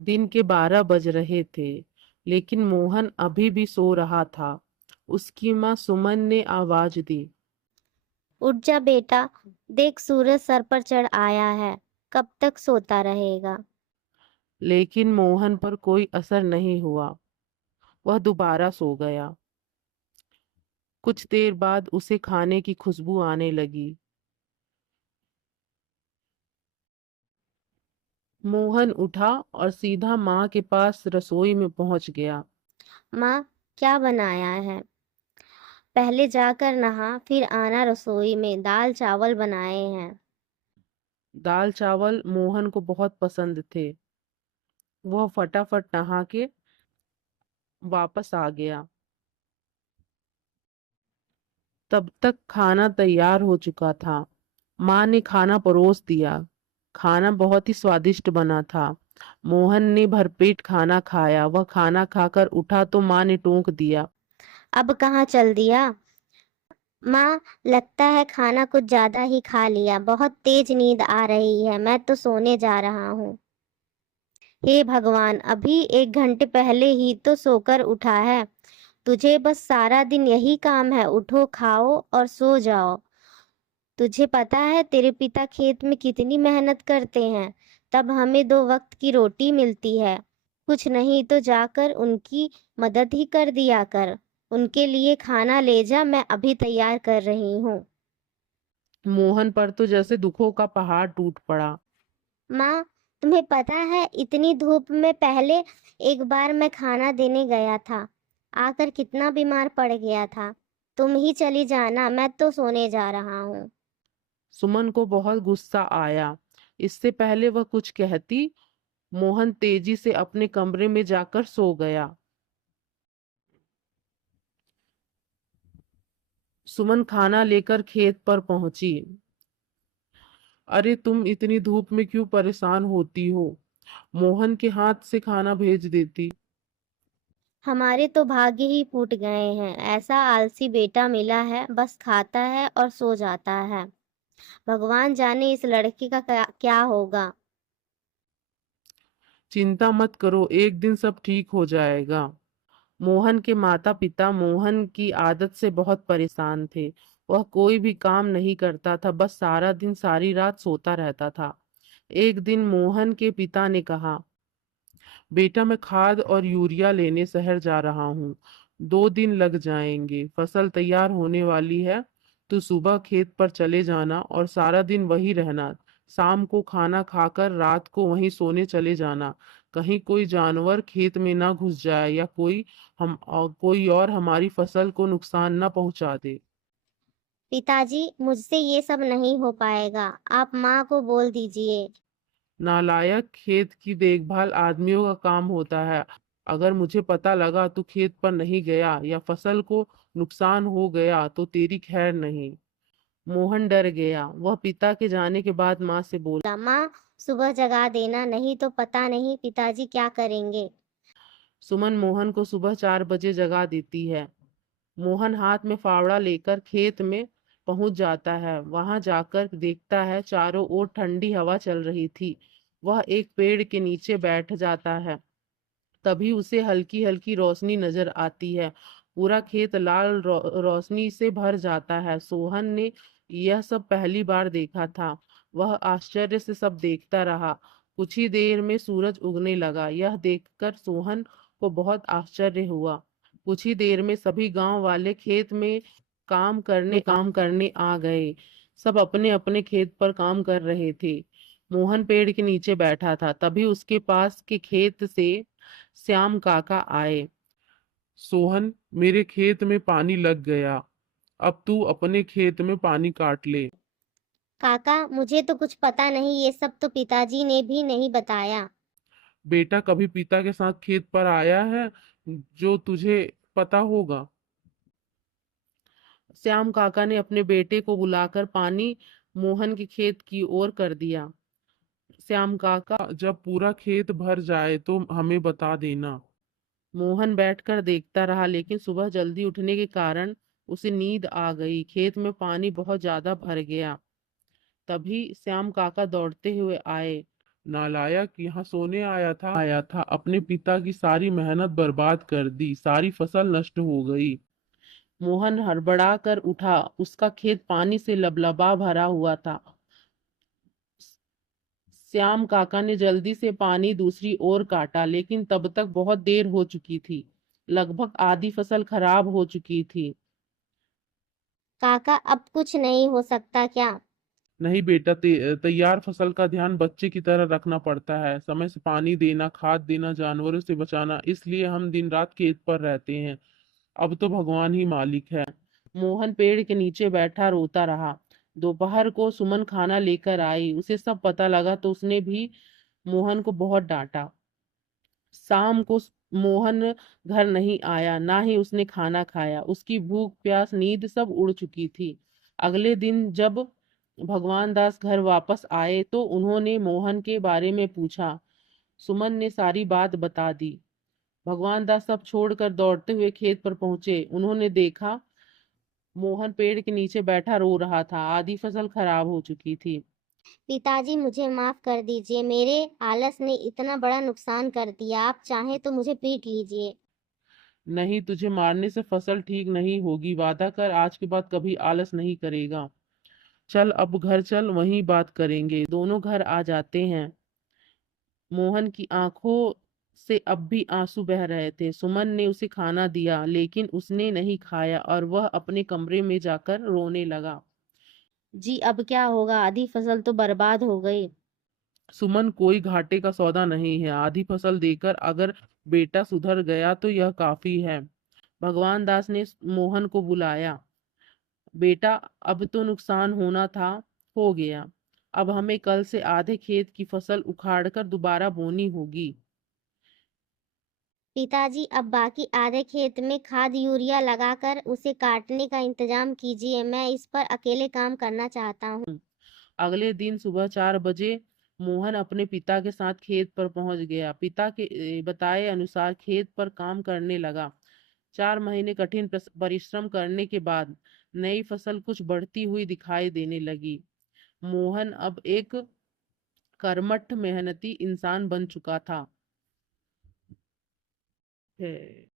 दिन के 12 बज रहे थे, लेकिन मोहन अभी भी सो रहा था। उसकी माँ सुमन ने आवाज दी। उठ जा बेटा, देख सूरज सर पर चढ़ आया है, कब तक सोता रहेगा। लेकिन मोहन पर कोई असर नहीं हुआ। वह दोबारा सो गया। कुछ देर बाद उसे खाने की खुशबू आने लगी। मोहन उठा और सीधा माँ के पास रसोई में पहुंच गया। माँ, क्या बनाया है? पहले जाकर नहा फिर आना रसोई में, दाल चावल बनाए हैं। दाल चावल मोहन को बहुत पसंद थे। वह फटाफट नहा के वापस आ गया। तब तक खाना तैयार हो चुका था। माँ ने खाना परोस दिया। खाना बहुत ही स्वादिष्ट बना था। मोहन ने भरपेट खाना खाया। वह खाना खाकर उठा तो माँ ने टोक दिया। अब कहाँ चल दिया? माँ, लगता है खाना कुछ ज्यादा ही खा लिया, बहुत तेज नींद आ रही है, मैं तो सोने जा रहा हूँ। हे भगवान, अभी 1 घंटे पहले ही तो सोकर उठा है। तुझे बस सारा दिन यही काम है, उठो खाओ और सो जाओ। तुझे पता है तेरे पिता खेत में कितनी मेहनत करते हैं, तब हमें 2 वक्त की रोटी मिलती है। कुछ नहीं तो जाकर उनकी मदद ही कर दिया कर। उनके लिए खाना ले जा, मैं अभी तैयार कर रही हूँ। मोहन पर तो जैसे दुखों का पहाड़ टूट पड़ा। माँ, तुम्हें पता है इतनी धूप में पहले एक बार मैं खाना देने गया था, आकर कितना बीमार पड़ गया था। तुम ही चली जाना, मैं तो सोने जा रहा हूँ। सुमन को बहुत गुस्सा आया। इससे पहले वह कुछ कहती, मोहन तेजी से अपने कमरे में जाकर सो गया। सुमन खाना लेकर खेत पर पहुंची। अरे तुम इतनी धूप में क्यों परेशान होती हो? मोहन के हाथ से खाना भेज देती। हमारे तो भाग्य ही फूट गए हैं, ऐसा आलसी बेटा मिला है, बस खाता है और सो जाता है। भगवान जाने इस लड़के का क्या क्या होगा। चिंता मत करो, एक दिन सब ठीक हो जाएगा। मोहन के माता पिता मोहन की आदत से बहुत परेशान थे। वह कोई भी काम नहीं करता था, बस सारा दिन सारी रात सोता रहता था। एक दिन मोहन के पिता ने कहा, बेटा मैं खाद और यूरिया लेने शहर जा रहा हूँ। 2 दिन लग जाएंगे। फसल तैयार होने वाली है। तू सुबह खेत पर चले जाना और सारा दिन वहीं रहना। शाम को खाना खाकर रात को वहीं सोने चले जाना। कहीं कोई जानवर खेत में ना घुस जाए या कोई और हमारी फसल को नुकसान ना पहुंचा दे। पिताजी, मुझसे ये सब नहीं हो पाएगा, आप माँ को बोल दीजिए। नालायक, खेत की देखभाल आदमियों का काम होता है। अगर मुझे पता लगा तू खेत पर नहीं गया या फसल को नुकसान हो गया तो तेरी खैर नहीं। मोहन डर गया। वह पिता के जाने के बाद माँ से बोला। माँ, सुबह जगा देना, नहीं तो पता नहीं पिताजी क्या करेंगे। सुमन मोहन को सुबह 4 बजे जगा देती है। मोहन हाथ में फावड़ा लेकर खेत में पहुंच जाता है। वहां जाकर देखता है चारों ओर ठंडी हवा चल रही थी। वह एक पेड़ के नीचे बैठ जाता है। तभी उसे हल्की हल्की रोशनी नजर आती है। पूरा खेत लाल रोशनी से भर जाता है। सोहन ने यह सब पहली बार देखा था। वह आश्चर्य से सब देखता रहा। कुछ ही देर में सूरज उगने लगा। यह देखकर सोहन को बहुत आश्चर्य हुआ। कुछ ही देर में सभी गांव वाले खेत में काम करने आ गए। सब अपने अपने खेत पर काम कर रहे थे। मोहन पेड़ के नीचे बैठा था। तभी उसके पास के खेत से श्याम काका आए। सोहन, मेरे खेत में पानी लग गया। अब तू अपने खेत में पानी काट ले। काका, मुझे तो कुछ पता नहीं, ये सब तो पिताजी ने भी नहीं बताया। बेटा कभी पिता के साथ खेत पर आया है जो तुझे पता होगा? श्याम काका ने अपने बेटे को बुलाकर पानी मोहन के खेत की ओर कर दिया। श्याम काका, जब पूरा खेत भर जाए तो हमें बता देना। मोहन बैठकर देखता रहा, लेकिन सुबह जल्दी उठने के कारण उसे नींद आ गई। खेत में पानी बहुत ज्यादा भर गया। तभी श्याम काका दौड़ते हुए आए। नालायक, यहाँ सोने आया था, अपने पिता की सारी मेहनत बर्बाद कर दी, सारी फसल नष्ट हो गई। मोहन हड़बड़ा कर उठा, उसका खेत पानी से लबलबा भरा हुआ था। श्याम काका ने जल्दी से पानी दूसरी ओर काटा, लेकिन तब तक बहुत देर हो चुकी थी। लगभग आधी फसल खराब हो चुकी थी। काका अब कुछ नहीं हो सकता क्या? नहीं बेटा, तैयार फसल का ध्यान बच्चे की तरह रखना पड़ता है। समय से पानी देना, खाद देना, जानवरों से बचाना, इसलिए हम दिन रात खेत पर रहते हैं। अब तो भगवान ही मालिक है। मोहन पेड़ के नीचे बैठा रोता रहा। दोपहर को सुमन खाना लेकर आई। उसे सब पता लगा तो उसने भी मोहन को बहुत डांटा। शाम को मोहन घर नहीं आया, ना ही उसने खाना खाया। उसकी भूख प्यास नींद सब उड़ चुकी थी। अगले दिन जब भगवान दास घर वापस आए तो उन्होंने मोहन के बारे में पूछा। सुमन ने सारी बात बता दी। भगवान दास सब छोड़कर दौड़ते हुए खेत पर पहुंचे। उन्होंने देखा मोहन पेड़ के नीचे बैठा रो रहा था। आधी फसल खराब हो चुकी थी। पिताजी मुझे माफ कर दीजिए, मेरे आलस ने इतना बड़ा नुकसान कर दिया। आप चाहें तो मुझे पीट लीजिए। नहीं, तुझे मारने से फसल ठीक नहीं होगी। वादा कर आज के बाद कभी आलस नहीं करेगा। चल अब घर चल, वहीं बात करेंगे। दोनों घर आ जाते हैं। मोहन की आंखों से अब भी आंसू बह रहे थे। सुमन ने उसे खाना दिया, लेकिन उसने नहीं खाया और वह अपने कमरे में जाकर रोने लगा। जी अब क्या होगा? आधी फसल तो बर्बाद हो गई। सुमन, कोई घाटे का सौदा नहीं है। आधी फसल देकर अगर बेटा सुधर गया तो यह काफी है। भगवान दास ने मोहन को बुलाया। बेटा, अब तो नुकसान होना था, हो गया। अब हमें कल से आधे खेत की फसल उखाड़कर दोबारा बोनी होगी। पिताजी अब बाकी आधे खेत में खाद यूरिया लगाकर उसे काटने का इंतजाम कीजिए। मैं इस पर अकेले काम करना चाहता हूँ। अगले दिन सुबह 4 बजे मोहन अपने पिता के साथ खेत पर पहुंच गया। पिता के बताए अनुसार खेत पर काम करने लगा। 4 महीने कठिन परिश्रम करने के बाद नई फसल कुछ बढ़ती हुई दिखाई देने लगी। मोहन अब एक कर्मठ मेहनती इंसान बन चुका था। है।